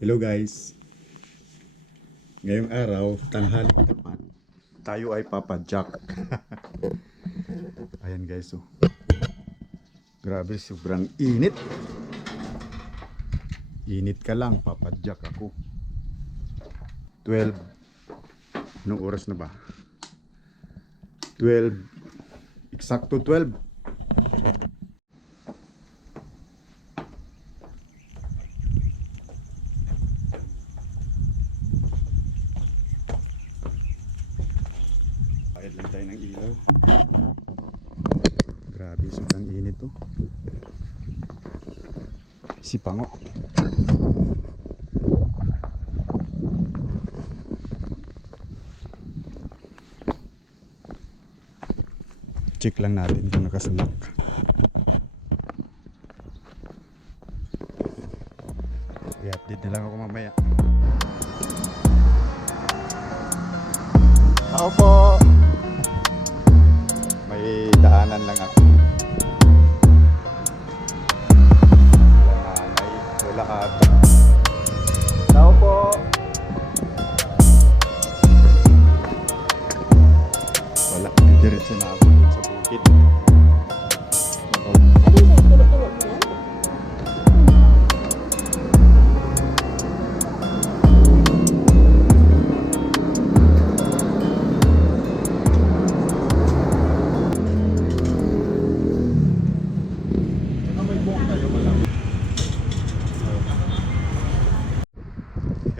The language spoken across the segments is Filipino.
Hello guys. Ngayong araw, tanghaling tapat, tayo ay papadyak. Ayan guys, oh. Grabe, sobrang init. Init ka lang, papadyak ako. 12. Anong oras na ba? 12. Eksakto 12. Bayad lang tayo ng ilaw. Grabe, sobrang init to. Si Pango. Check lang natin kung nakasulak. I-update na lang ako mamaya. Tao po! May daanan lang ako. Wala nanay, wala ate. Tao po! Wala, diretso na ako sa bukid.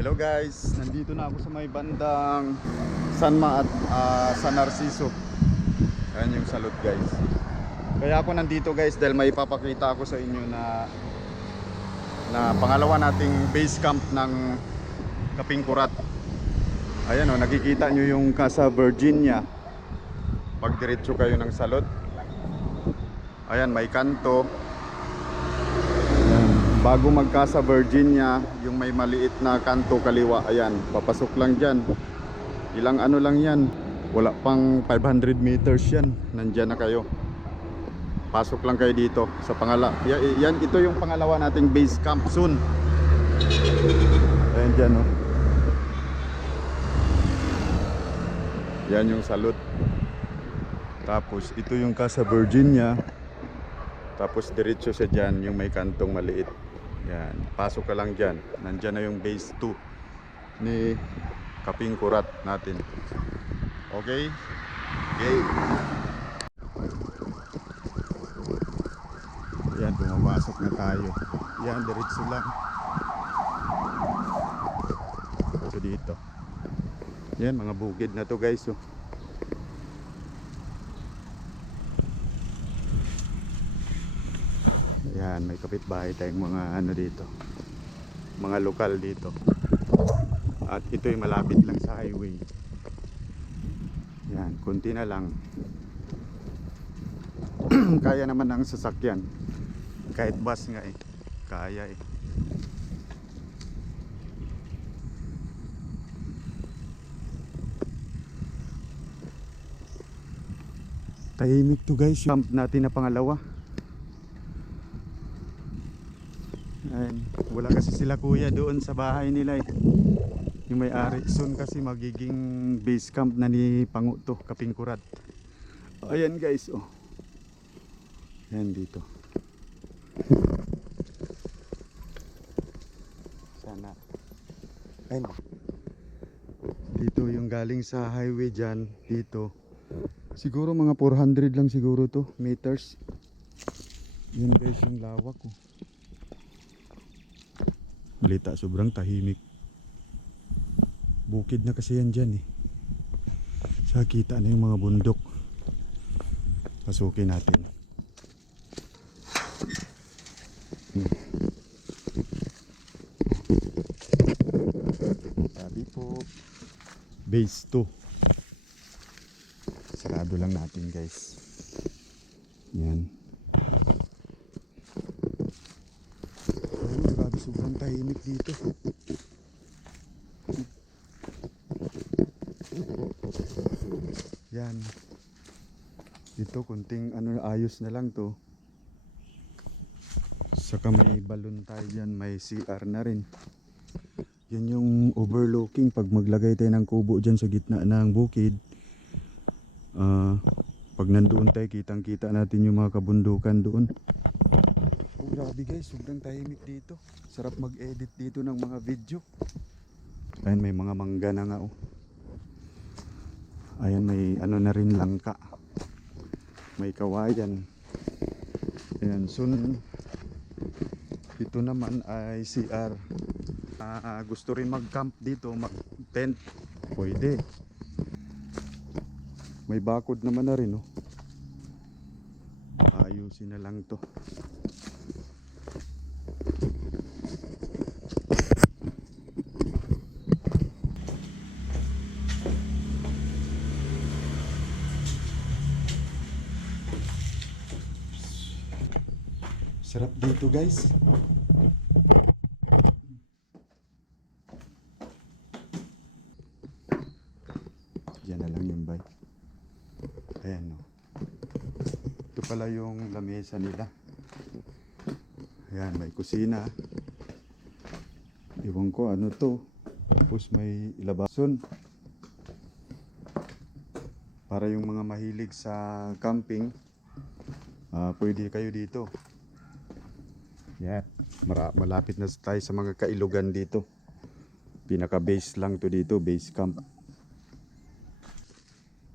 Hello guys, nandito na ako sa may bandang Sanma at San Narciso. Ayan yung salot guys. Kaya ako nandito guys dahil may ipapakita ako sa inyo na pangalawa nating base camp ng Kapingkurat. Ayan o, nakikita nyo yung Casa Virginia. Pag diretso kayo ng salot, ayan may kanto. Bago mag-Casa Virginia, yung may maliit na kanto kaliwa, ayan, papasok lang dyan. Ilang ano lang yan, wala pang 500 meters yan, nandyan na kayo. Pasok lang kayo dito sa yan, ito yung pangalawa nating base camp soon. Ayan dyan, oh. Yan yung salot. Tapos ito yung Casa Virginia. Tapos diretso sa dyan yung may kantong maliit. Yan, pasok ka lang dyan. Nandyan na yung base 2 ni Kapingkurat natin. Okay? Okay. Yan, pumapasok na tayo. Yan, diretso lang. Ito dito. Yan, mga bukid na to guys, oh. Yan, may kapitbahay tayong mga ano dito, mga lokal dito. At ito'y malapit lang sa highway. Yan, konti na lang. Kaya naman ang sasakyan. Kahit bus nga eh, kaya eh. Tahimik to guys, yung camp natin na pangalawa. Ayan. Wala kasi sila kuya doon sa bahay nila eh. Yung may-ari. Soon kasi magiging base camp na ni Pango to, Kapingkurat. Ayan guys, oh. Ayan dito. Sana. Ayan. Dito yung galing sa highway dyan. Dito. Siguro mga 400 lang siguro to, meters. Yun guys yung lawak, oh. Malita, sobrang tahimik. Bukid na kasi yan dyan eh. Sa kita na yung mga bundok. Pasukin natin. Sabi po, base 2. Sarado lang natin guys. Yan. Sobrang tahimik dito. Yan. Dito kunting ano, ayos na lang to. Saka may balon tayo dyan, may CR na rin. Yan yung overlooking pag maglagay tayo ng kubo dyan sa gitna ng bukid. Pag nandoon tayo, kitang kita natin yung mga kabundukan doon. Oh, grabe guys, sobrang tahimik dito. Sarap mag-edit dito ng mga video. Ayan, may mga mangga na nga oh. Ayan, may ano na rin, langka. May kawayan. Ayan, soon. Ito naman ay CR. Gusto rin mag-camp dito, mag-tent. Pwede. May bakod naman na rin oh. Ayusin na lang to. Sarap dito guys. Diyan na lang yung bike. Ayan o. Ito pala yung lamesa nila. Ayan, may kusina. Iwan ko ano to. Tapos may labason. Para yung mga mahilig sa camping, pwede kayo dito. Yan, malapit na tayo sa mga kailugan dito. Pinaka base lang to dito, base camp.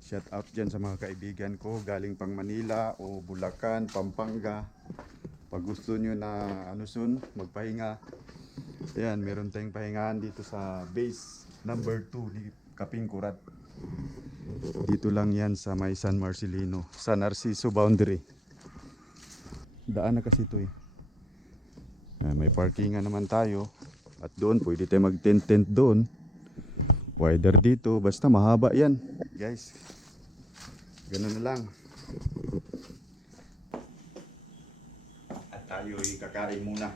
Shout out dyan sa mga kaibigan ko galing pang Manila o Bulacan, Pampanga. Pag gusto nyo na ano soon, magpahinga. Ayan, meron tayong pahingahan dito sa base number 2 ni Kaping Kurat. Dito lang yan sa may San Marcelino, San Narciso boundary. Daan na kasi ito eh. May parkingan naman tayo. At doon, pwede tayo mag-tent doon. Wider dito, basta mahaba yan. Guys, ganun na lang. At tayo'y kakain muna.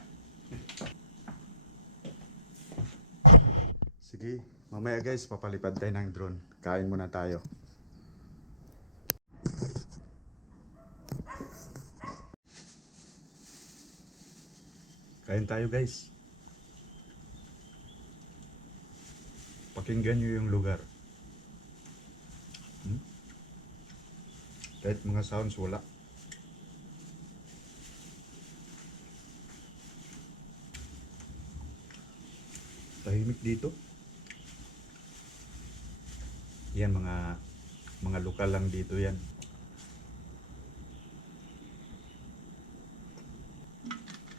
Sige, mamaya guys, papalipad tayo ng drone. Kain muna tayo. Kain tayo guys. Pakinggan nyo yung lugar. Kahit mga sounds wala. Tahimik dito. Yan, mga lokal lang dito yan.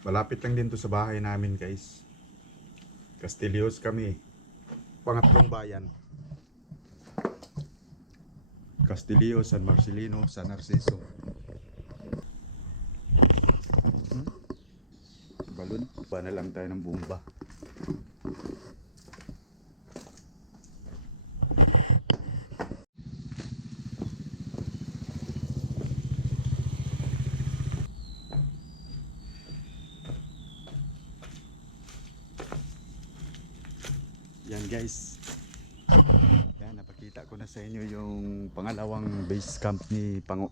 Malapit lang din to sa bahay namin guys. Castillos kami. Pangatlong bayan. Castillo, San Marcelino, San Narciso. Balon. Ba na lang tayo ng bomba. Yan guys. Yan, napakita ko na sa inyo yung pangalawang base camp ni Pango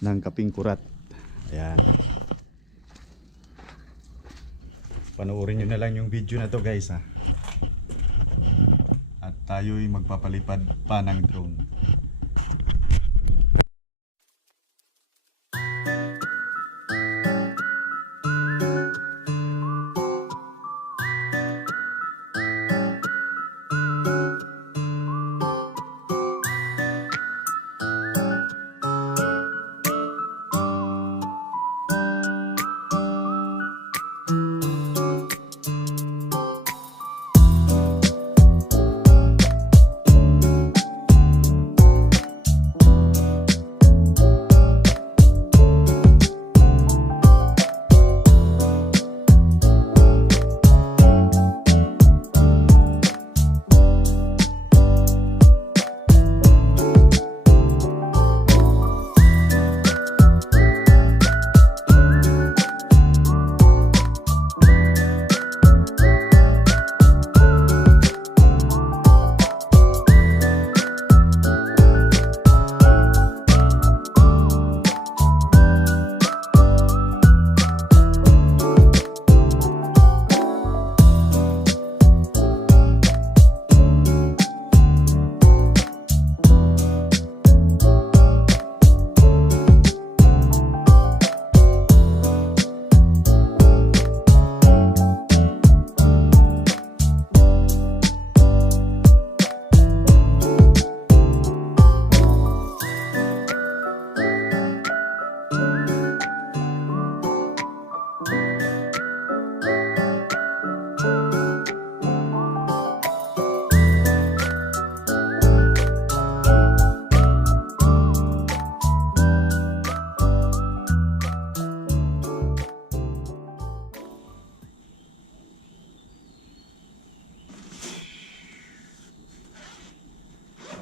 ng Kaping Kurat. Ayan. Panoorin nyo na lang yung video na to guys ha. At tayo'y magpapalipad pa ng drone.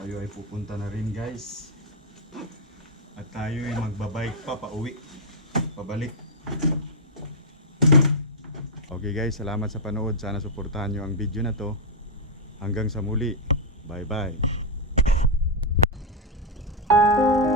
tayo ay pupunta na rin guys. At tayo ay magbabike pa pauwi. Pabalik. Okay guys, salamat sa panood. Sana suportahan nyo ang video na to. Hanggang sa muli. Bye bye. Bye.